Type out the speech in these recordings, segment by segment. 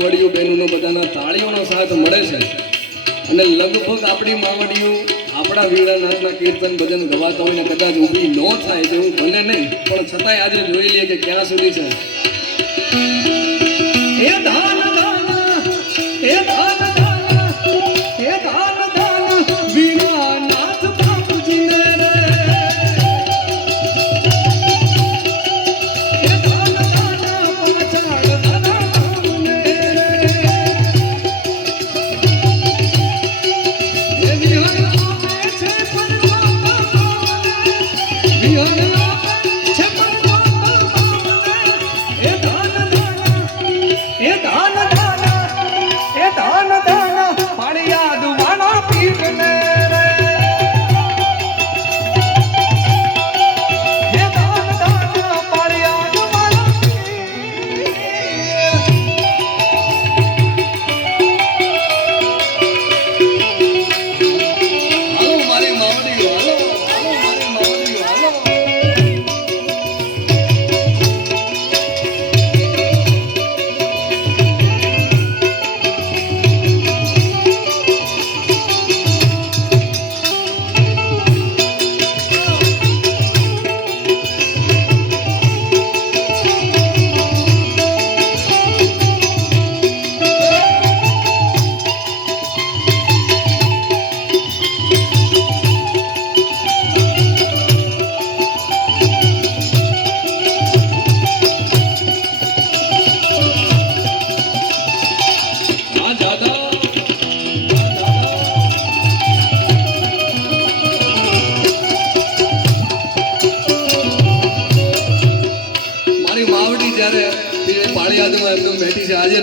માવડીઓ બહેનોનો બધાના તાળીઓનો સાથ મળે છે. અને લગભગ આપણી માવડીઓ આપણા વીણાનાથના કીર્તન ભજન ગવાતા હોય ને કદાચ ઊભી ન થાય તેવું ભલે નહીં, પણ છતાંય આજે જોઈ લઈએ કે ક્યાં સુધી છે.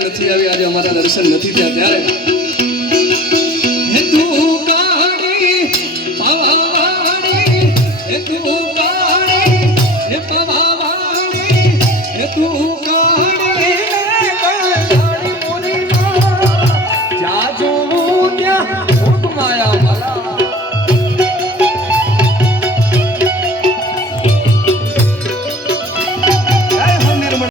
નથી આવી આજે અમારા દર્શન નથી થયા ત્યારે. હે તું કાળી તું